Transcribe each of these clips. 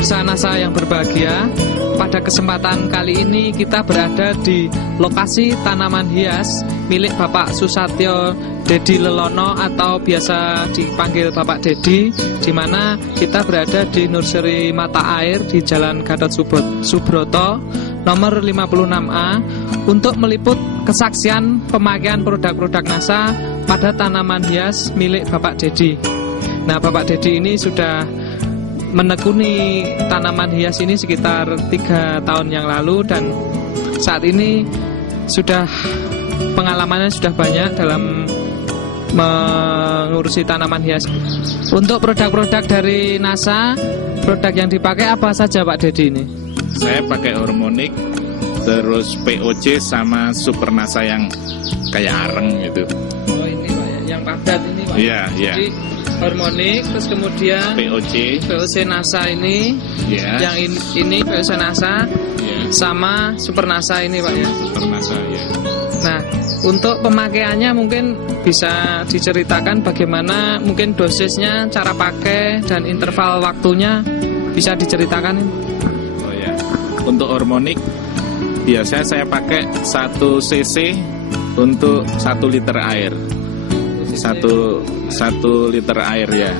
Pemirsa NASA yang berbahagia, pada kesempatan kali ini kita berada di lokasi tanaman hias milik Bapak Susatyo Dedi Lelono atau biasa dipanggil Bapak Dedi, di mana kita berada di Nursery Mata Air di Jalan Gatot Subroto nomor 56A untuk meliput kesaksian pemakaian produk-produk NASA pada tanaman hias milik Bapak Dedi. Nah, Bapak Dedi ini sudah menekuni tanaman hias ini sekitar 3 tahun yang lalu, dan saat ini sudah pengalamannya sudah banyak dalam mengurusi tanaman hias. Untuk produk-produk dari NASA, produk yang dipakai apa saja Pak Dedi ini? Saya pakai Hormonic, terus POC sama Super NASA yang kayak areng gitu. Oh ini Pak ya, yang padat ini Pak. Iya, iya. Jadi Hormonic, terus kemudian POC NASA ini, yang ini POC NASA, sama Super NASA ini Pak ya. Super NASA ya. Nah, untuk pemakaiannya mungkin bisa diceritakan bagaimana mungkin dosisnya, cara pakai, dan interval waktunya bisa diceritakan ini. Oh ya, untuk Hormonic biasanya saya pakai 1 cc untuk 1 liter air. 1 liter air ya.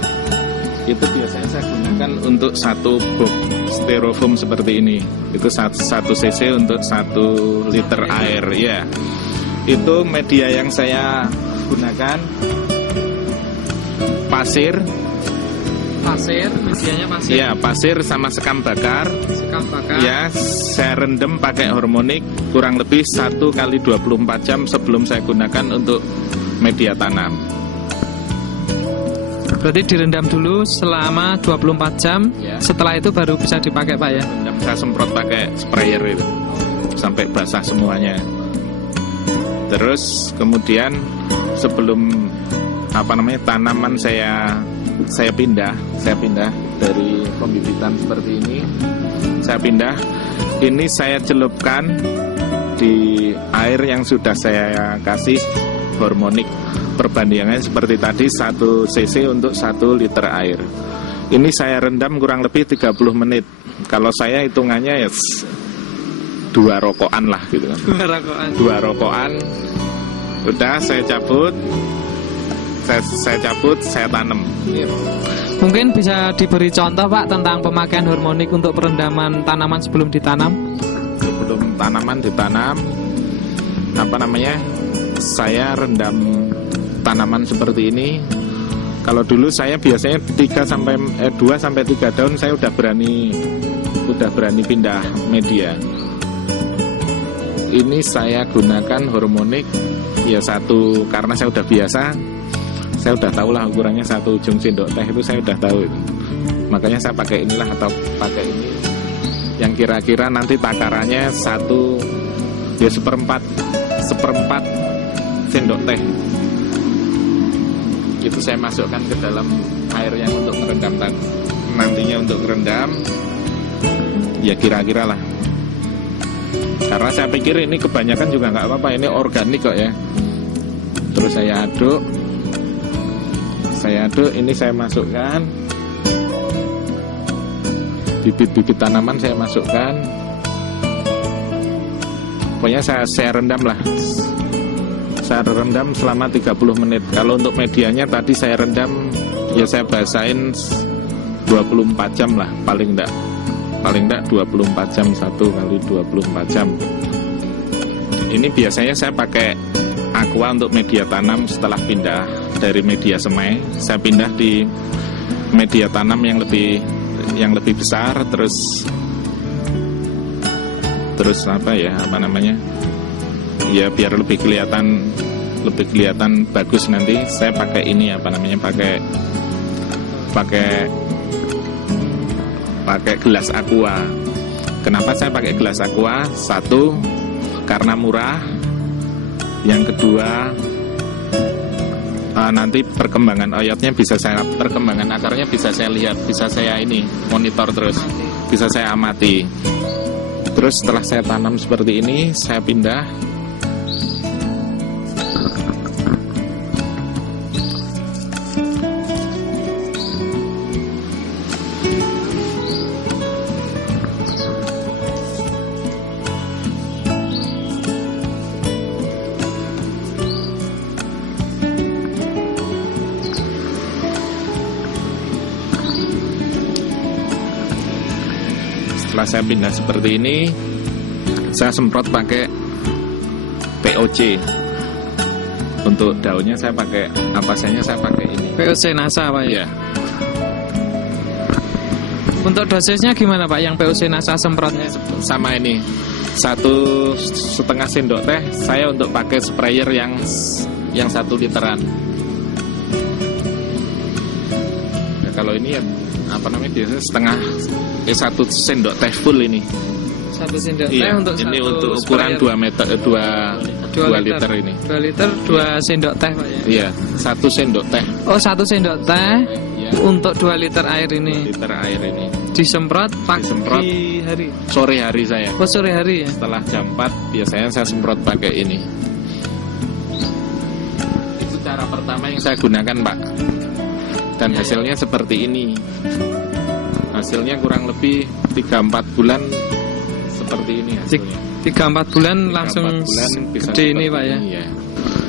Itu biasanya saya gunakan untuk 1 box styrofoam seperti ini. Itu 1 cc untuk 1 liter air ya. Itu media yang saya gunakan pasir, medianya pasir. ya, pasir sama sekam bakar. Ya, saya rendam pakai Hormonic kurang lebih 1 kali 24 jam sebelum saya gunakan untuk media tanam. Berarti direndam dulu selama 24 jam ya. Setelah itu baru bisa dipakai Pak ya? Rendam, saya semprot pakai sprayer itu sampai basah semuanya. Terus kemudian sebelum tanaman saya pindah dari pembibitan seperti ini, saya pindah. Ini saya celupkan di air yang sudah saya kasih Hormonic. Perbandingannya seperti tadi 1 cc untuk 1 liter air. Ini saya rendam kurang lebih 30 menit. Kalau saya hitungannya ya 2 rokokan lah gitu kan. 2 rokokan. Udah saya cabut. Saya tanam. Mungkin bisa diberi contoh Pak tentang pemakaian Hormonic untuk perendaman tanaman sebelum ditanam. Sebelum tanaman ditanam, saya rendam tanaman seperti ini. Kalau dulu saya biasanya 2 sampai 3 daun saya udah berani pindah media. Ini saya gunakan Hormonic ya 1, karena saya udah biasa. Saya udah tahu lah ukurannya 1 ujung sendok teh itu saya udah tahu itu. Makanya saya pakai inilah atau pakai ini yang kira-kira nanti takarannya 1/4 sendok teh. Itu saya masukkan ke dalam air yang untuk merendam nantinya untuk merendam. Ya kira-kira lah. Karena saya pikir ini kebanyakan juga nggak apa-apa, ini organik kok ya. Terus saya aduk, ini saya masukkan bibit-bibit tanaman, saya masukkan. Pokoknya saya rendam lah. Saya rendam selama 30 menit. Kalau untuk medianya tadi saya rendam, ya saya basahin 24 jam lah, paling enggak 24 jam, 1 kali 24 jam. Ini biasanya saya pakai aqua untuk media tanam. Setelah pindah dari media semai, saya pindah di media tanam yang lebih besar. Terus ya biar lebih kelihatan bagus nanti saya pakai ini pakai gelas aqua. Kenapa saya pakai gelas aqua? 1, karena murah. Yang kedua, nanti perkembangan oyotnya perkembangan akarnya bisa saya lihat, bisa saya monitor terus, bisa saya amati. Terus setelah saya tanam seperti ini, saya pindah. Setelah saya pindah seperti ini, saya semprot pakai POC. Untuk daunnya saya pakai ampasanya saya pakai ini. POC NASA Pak ya? Iya. Untuk dosisnya gimana Pak yang POC NASA semprotnya? Sama ini 1,5 sendok teh saya untuk pakai sprayer yang 1 literan. Ya, kalau ini ya biasanya 1 sendok teh full ini. 1 sendok iya, teh untuk ini satu untuk ukuran sprayer. 2 liter ini. 2 liter 2 sendok teh Pak ya? Iya, 1 sendok teh. Oh 1 sendok teh Iya. untuk 2 liter air ini. Liter air ini. Disemprot pagi Disemprot. hari. Sore hari saya. Oh sore hari ya? Setelah jam 4 biasanya saya semprot pakai ini. Itu cara pertama yang saya gunakan Pak. Dan hasilnya seperti ini. Hasilnya kurang lebih 3-4 bulan seperti ini hasilnya. 3-4 bulan langsung 3-4 bulan bisa gede ini Pak ya? Iya.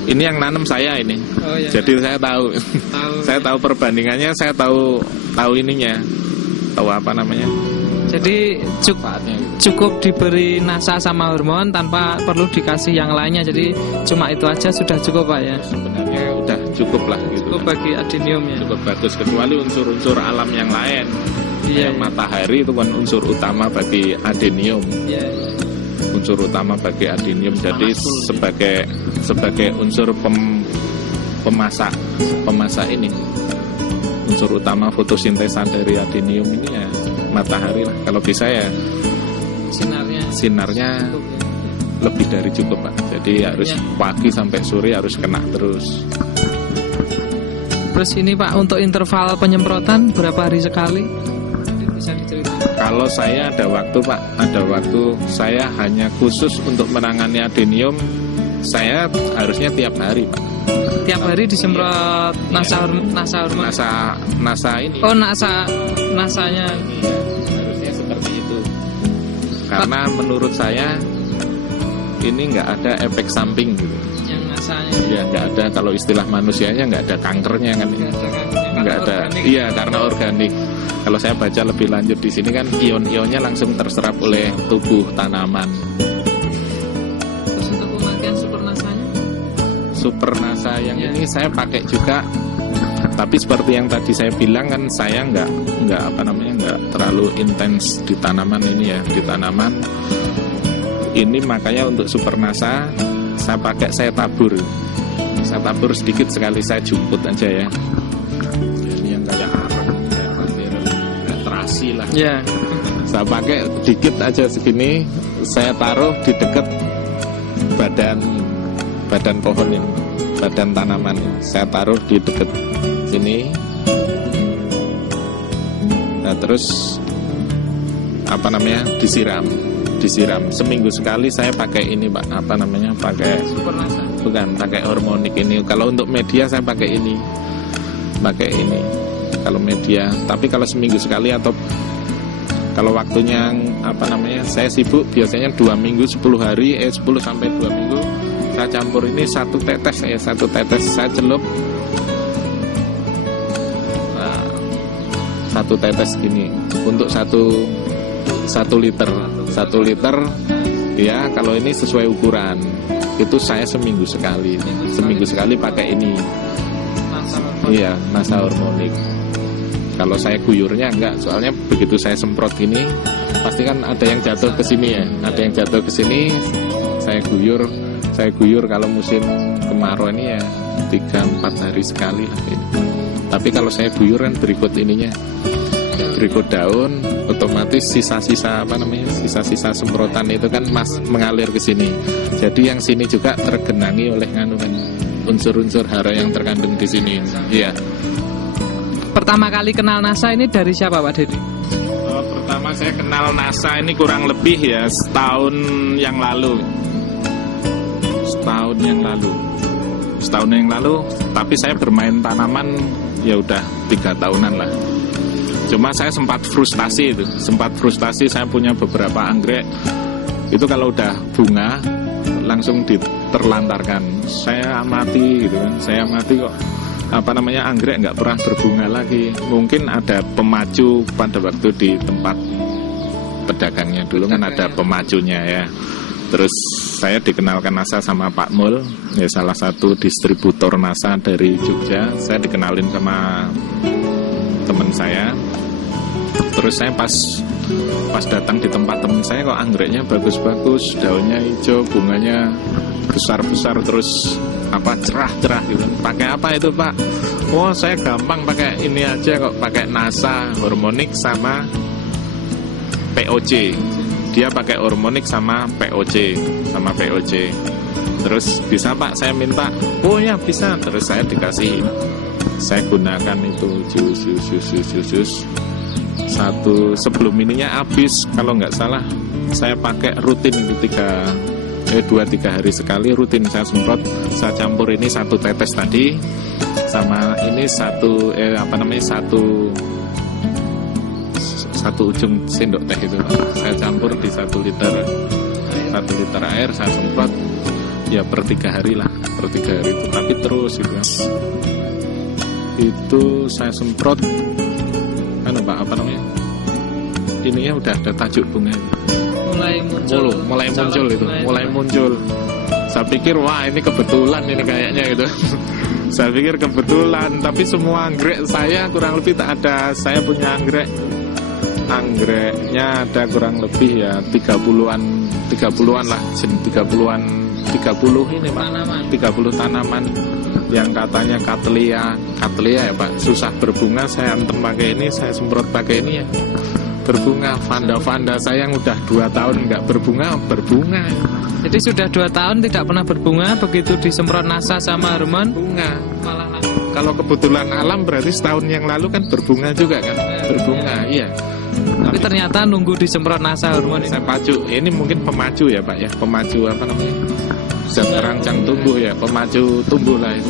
Ini yang nanam saya ini. Oh, iya. Jadi saya tahu. Saya tahu perbandingannya, saya tahu ininya. Tahu apa namanya? Jadi cukup diberi NASA sama hormon tanpa perlu dikasih yang lainnya. Jadi cuma itu aja sudah cukup Pak ya? Sebenarnya udah cukup lah gitu. Cukup bagi adenium ya. Cukup bagus, kecuali unsur-unsur alam yang lain. Iya. Matahari itu kan unsur utama bagi adenium. Iya. Unsur utama bagi adenium. Jadi sebagai unsur pemasak ini. Unsur utama fotosintesa dari adenium ini ya matahari lah. Kalau bisa ya sinarnya cukup, ya. Lebih dari cukup Pak. Jadi harus pagi sampai sore harus kena terus. Terus ini Pak untuk interval penyemprotan berapa hari sekali? Bisa diceritakan? Kalau saya ada waktu Pak, saya hanya khusus untuk menangani adenium. Saya harusnya tiap hari Pak. Tiap hari disemprot NASA hormon. NASA ini. Oh NASA-nya. Iya, harusnya seperti itu. Karena menurut saya ini nggak ada efek samping gitu. Yang NASA-nya. Ya nggak ada, kalau istilah manusianya nggak ada kankernya kan. Nggak ada. Iya karena organik. Kalau saya baca lebih lanjut di sini kan ion-ionnya langsung terserap oleh tubuh tanaman. Terus untuk pemakaian super NASA-nya? Super NASA yang ini saya pakai juga, tapi seperti yang tadi saya bilang kan saya nggak terlalu intens di tanaman ini ya, di tanaman ini makanya untuk super NASA saya tabur sedikit sekali, saya jumput aja ya. Ini yang kayak arang, kayak terasi lah. Ya. Saya pakai dikit aja segini, saya taruh di dekat badan pohon ini, badan tanaman ini. Saya taruh di dekat sini. Nah terus disiram seminggu sekali. Saya pakai ini Pak, pakai Super NASA. bukan pakai hormonik ini. Kalau untuk media saya pakai ini kalau media. Tapi kalau seminggu sekali atau kalau waktunya saya sibuk biasanya 2 minggu 10 hari 10 sampai 2 minggu saya campur ini 1 tetes saya celup. Nah, 1 tetes gini untuk 1 liter ya. Kalau ini sesuai ukuran itu saya seminggu sekali pakai ini. Iya, NASA hormonik. Kalau saya guyurnya enggak, soalnya begitu saya semprot gini pasti kan ada yang jatuh ke sini ya. Ada yang jatuh ke sini, saya guyur kalau musim kemarau ini ya 3-4 hari sekali lah ini. Tapi kalau saya guyur kan berikut daun, otomatis sisa-sisa semprotan itu kan mengalir ke sini. Jadi yang sini juga tergenangi oleh unsur-unsur hara yang terkandung di sini. Iya. Pertama kali kenal NASA ini dari siapa Pak Dedi? Pertama saya kenal NASA ini kurang lebih ya setahun yang lalu. Tapi saya bermain tanaman ya udah 3 tahunan lah. Cuma saya sempat frustasi, saya punya beberapa anggrek itu kalau udah bunga langsung diterlantarkan. Saya amati kok anggrek nggak pernah berbunga lagi. Mungkin ada pemacu pada waktu di tempat pedagangnya. Dulu kan ada pemajunya ya. Terus saya dikenalkan NASA sama Pak Mul, ya salah satu distributor NASA dari Jogja. Saya dikenalin sama teman saya. Terus saya pas datang di tempat teman saya, kok anggreknya bagus-bagus, daunnya hijau, bunganya besar-besar, terus cerah-cerah gitu. Pakai apa itu, Pak? Oh, saya gampang pakai ini aja kok, pakai NASA Hormonic sama POC. Dia pakai Hormonic sama POC. Terus bisa, Pak, saya minta. Oh ya bisa. Terus saya dikasih. Saya gunakan itu jus. Satu sebelum ininya habis, kalau nggak salah saya pakai rutin itu 2-3 hari sekali rutin saya semprot. Saya campur ini 1 tetes tadi sama ini satu ujung sendok teh itu, Pak. Saya campur di 1 liter air, saya semprot ya per 3 hari lah, per 3 hari itu, tapi terus gitu kan. Itu saya semprot Pak, ininya udah ada tajuk bunga, mulai muncul. Saya pikir wah ini kebetulan ini kayaknya gitu. Saya pikir kebetulan, tapi semua anggrek saya kurang lebih tak ada. Saya punya anggreknya ada kurang lebih ya 30-an lah, 30 ini Pak, 30 tanaman yang katanya Cattleya ya Pak, susah berbunga. Saya antem pakai ini, saya semprot pakai ini ya berbunga. Vanda saya yang udah 2 tahun nggak berbunga. Jadi sudah 2 tahun tidak pernah berbunga, begitu disemprot NASA sama hormon bunga malah. Kalau kebetulan alam berarti setahun yang lalu kan berbunga juga kan, berbunga iya. Tapi ternyata nunggu disemprot NASA hormon. Saya pacu, ini mungkin pemacu ya Pak ya, pemacu zat terancang tumbuh ya, pemacu tumbuh lah itu,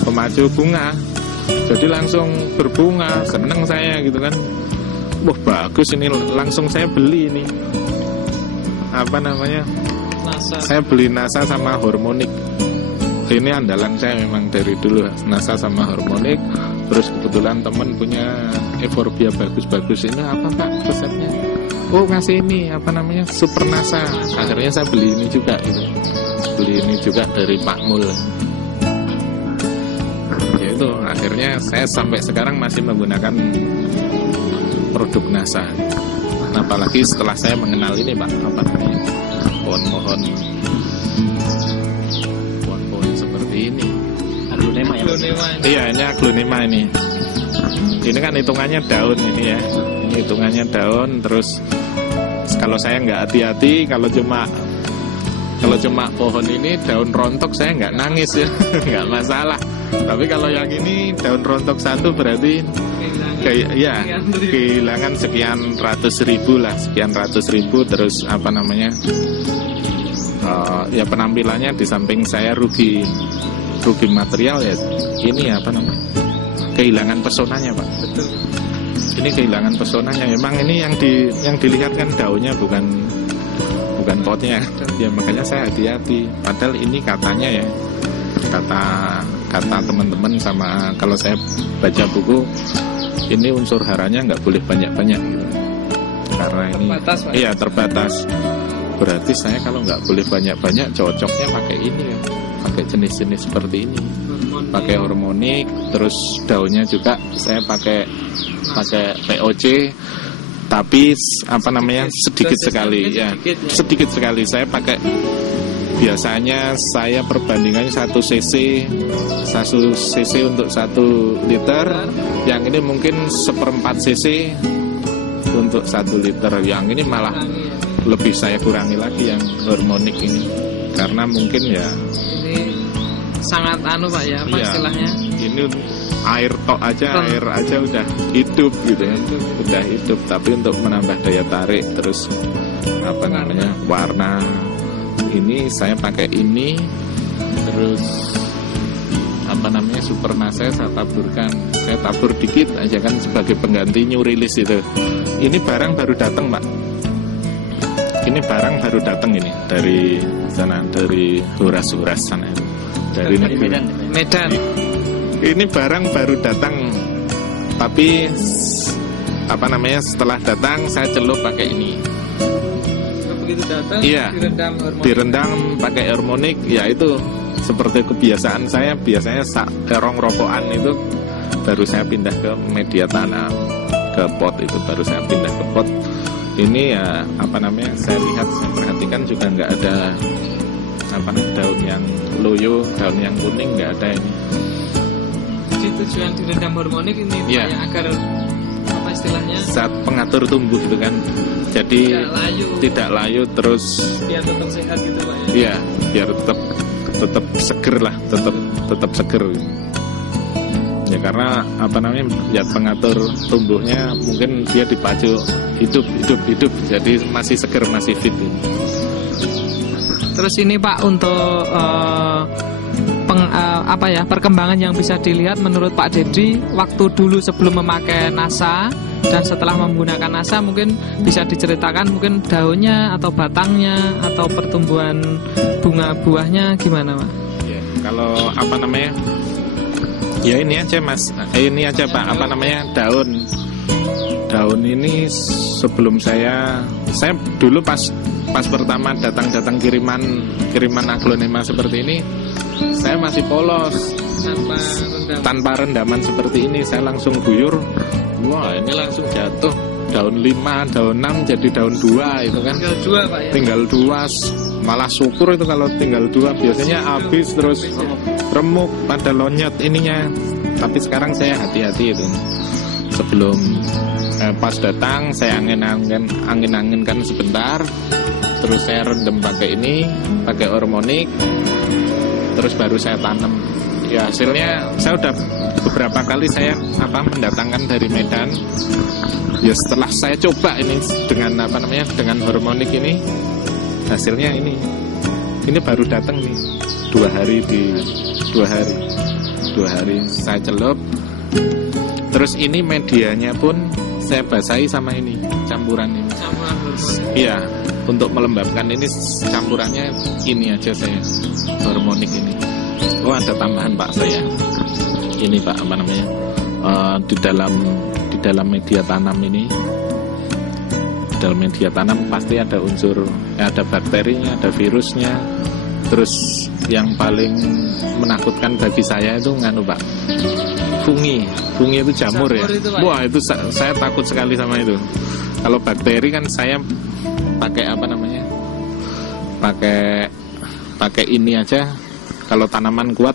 pemacu bunga. Jadi langsung berbunga, seneng saya gitu kan. Wah bagus ini, langsung saya beli ini NASA. Saya beli NASA sama Hormonic. Ini andalan saya memang dari dulu, NASA sama Hormonic. Terus kebetulan teman punya Euphorbia bagus-bagus. Ini apa Pak resepnya? Oh ngasih ini Super NASA. Akhirnya saya beli ini juga gitu. Beli ini juga dari Pak Mul. Yaitu akhirnya saya sampai sekarang masih menggunakan produk NASA. Nah, apalagi setelah saya mengenal ini Pak, pohon-pohon seperti ini. Aglonema ya? Iya, ini aglonema ini. Ini kan hitungannya daun ini ya. Ini hitungannya daun. Terus kalau saya nggak hati-hati, kalau cuma pohon ini daun rontok saya nggak nangis ya, nggak masalah. Tapi kalau yang ini daun rontok satu berarti kehilangan sekian ratus ribu. Terus ya penampilannya di samping saya rugi material ya, ini kehilangan pesonanya Pak. Betul. Ini kehilangan pesonanya. Memang ini yang dilihat kan daunnya, bukan potnya. Ya makanya saya hati-hati. Padahal ini katanya ya, kata teman-teman sama kalau saya baca buku, ini unsur haranya nggak boleh banyak-banyak gitu. Karena ini terbatas. Berarti saya kalau nggak boleh banyak-banyak, cocoknya pakai ini ya, pakai jenis-jenis seperti ini. Pakai Hormonic, terus daunnya juga saya pakai POC, tapi sedikit sekali ya, sedikit sekali. Saya pakai, biasanya saya perbandingannya 1 cc untuk 1 liter. Yang ini mungkin 1/4 cc untuk 1 liter. Yang ini malah lebih saya kurangi lagi yang Hormonic ini, karena mungkin ya ini sangat Pak ya, istilahnya. Ini air aja udah hidup gitu ya, udah hidup. Tapi untuk menambah daya tarik, terus warna, ini saya pakai ini. Terus Super NASA saya taburkan, saya tabur dikit aja kan sebagai pengganti new release itu. Ini barang baru datang Pak. Ini barang baru datang ini dari sana, dari Huras sana, dari Medan. Ini barang baru datang, tapi setelah datang saya celup pakai ini. Begitu datang, Iya. Direndam pakai harmonik, ya itu seperti kebiasaan saya. Biasanya rong rokokan itu baru saya pindah ke media tanam, ke pot itu baru saya pindah ke pot. Ini ya saya lihat, saya perhatikan juga nggak ada daun yang loyo, daun yang kuning nggak ada ini. Jadi tujuan direndam harmonik ini Iya. agar apa istilahnya? Saat pengatur tumbuh itu kan, jadi tidak layu terus. Biar tetap sehat gitu Pak ya. Iya, biar tetap seger lah, tetap seger. Ya karena ya pengatur tumbuhnya mungkin dia dipacu hidup, jadi masih seger, masih fit. Terus ini Pak untuk perkembangan yang bisa dilihat menurut Pak Dedi waktu dulu sebelum memakai NASA dan setelah menggunakan NASA, mungkin bisa diceritakan mungkin daunnya atau batangnya atau pertumbuhan bunga buahnya gimana Pak? Ya, kalau ya ini aja Mas, ini aja Pak, daun ini sebelum saya dulu pas pertama datang kiriman aglonema seperti ini, saya masih polos tanpa rendaman seperti ini. Saya langsung guyur, wah ini langsung jatuh daun 5, daun 6 jadi daun 2 itu kan. Tinggal 2 Pak ya. Tinggal 2, malah syukur itu kalau tinggal 2, biasanya habis terus remuk pada lonyot ininya. Tapi sekarang saya hati-hati itu. Sebelum pas datang saya angin-anginkan sebentar, terus saya rendam pakai harmonik, terus baru saya tanam. Ya hasilnya saya udah beberapa kali saya mendatangkan dari Medan. Ya setelah saya coba ini dengan dengan harmonik ini, hasilnya ini baru datang nih 2 hari saya celup. Terus ini medianya pun saya basahi sama ini campuran ini. Iya, untuk melembabkan ini campurannya ini aja saya harmonik ini. Oh ada tambahan Pak saya. Ini Pak di dalam media tanam ini. Di dalam media tanam pasti ada unsur, ada bakterinya, ada virusnya. Terus yang paling menakutkan bagi saya itu Pak, fungi itu jamur ya. Itu, wah itu saya takut sekali sama itu. Kalau bakteri kan saya pakai pakai ini aja. Kalau tanaman kuat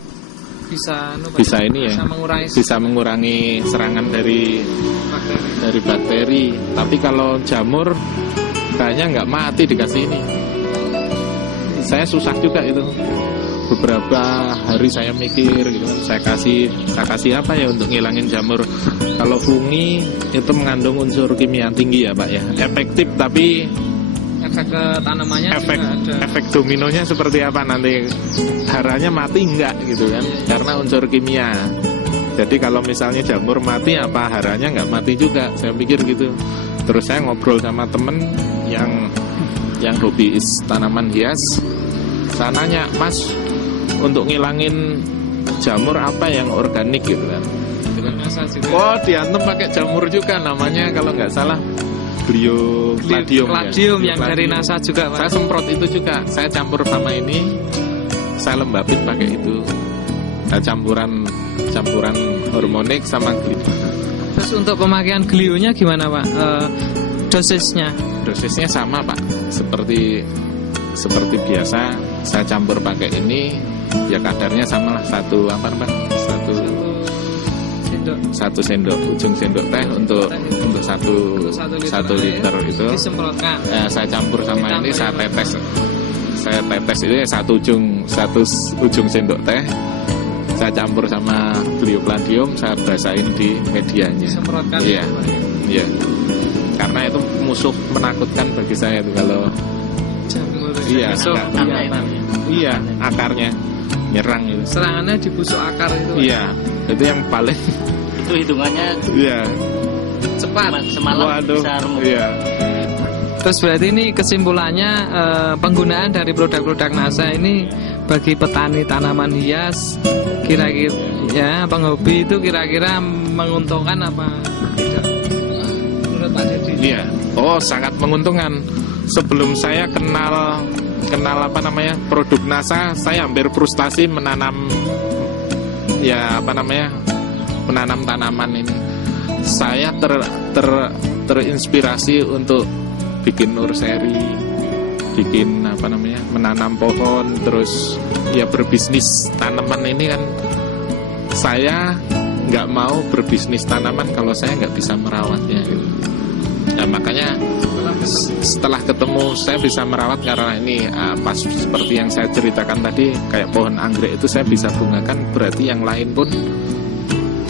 bisa ini ya, bisa mengurangi serangan dari bakteri. Tapi kalau jamur kayaknya nggak mati dikasih ini. Saya susah juga itu. Beberapa hari saya mikir gitu kan, saya kasih apa ya untuk ngilangin jamur. Kalau fungi itu mengandung unsur kimia tinggi ya Pak ya. Efektif tapi efek ke tanamannya efek dominonya seperti apa nanti, haranya mati enggak gitu kan, karena unsur kimia. Jadi kalau misalnya jamur mati, apa haranya enggak mati juga, saya pikir gitu. Terus saya ngobrol sama temen yang hobi tanaman hias. Saya nanya, Mas, untuk ngilangin jamur apa yang organik gitu kan. Oh, diantem pakai jamur juga, namanya kalau nggak salah Gliopladium ya? Yang dari NASA juga Pak. Saya semprot itu juga, saya campur sama ini, saya lembabin pakai itu. Saya campuran harmonik sama glio. Terus untuk pemakaian glionya gimana Pak? Dosisnya sama Pak, seperti biasa. Saya campur pakai ini, ya kadarnya sama lah, satu sendok, ujung sendok teh untuk satu liter itu disemprotkan. Saya campur sama ini, saya tetes itu ya satu ujung sendok teh, saya campur sama Gliopladium, saya basahin di medianya. Disemprotkan. Iya. Karena itu musuh menakutkan bagi saya itu kalau jamur. Iya, akarnya nyerang itu. Serangannya di busuk akar itu. Iya, itu yang paling itu hitungannya cepat. Semalam bisa remuk. Iya. Terus berarti ini kesimpulannya penggunaan dari produk-produk NASA ini bagi petani tanaman hias kira-kira ya penghobi itu kira-kira menguntungkan apa tidak? menurut Pak Dedi? Iya, oh sangat menguntungkan. Sebelum saya kenal apa namanya produk NASA, saya hampir frustasi menanam menanam tanaman ini. Saya terinspirasi untuk bikin nursery, bikin menanam pohon, terus ya berbisnis tanaman ini kan. Saya nggak mau berbisnis tanaman kalau saya nggak bisa merawatnya gitu. Ya makanya setelah ketemu saya bisa merawat karena ini pas seperti yang saya ceritakan tadi, kayak pohon anggrek itu saya bisa bungakan, berarti yang lain pun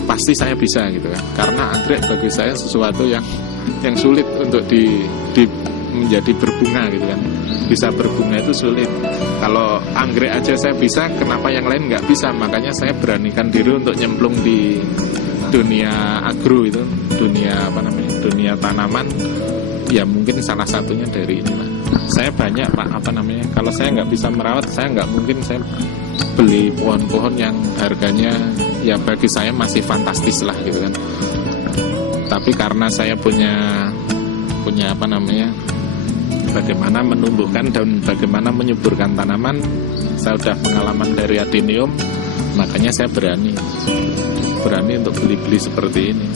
pasti saya bisa gitu kan. Karena anggrek bagi saya sesuatu yang sulit untuk menjadi berbunga gitu kan. Bisa berbunga itu sulit. Kalau anggrek aja saya bisa, kenapa yang lain nggak bisa? Makanya saya beranikan diri untuk nyemplung di dunia agro itu, dunia tanaman. Ya mungkin salah satunya dari inilah. Saya banyak kalau saya nggak bisa merawat, saya nggak mungkin saya beli pohon-pohon yang harganya ya bagi saya masih fantastis lah gitu kan. Tapi karena saya punya bagaimana menumbuhkan dan bagaimana menyuburkan tanaman, saya udah pengalaman dari adenium, makanya saya berani untuk beli-beli seperti ini.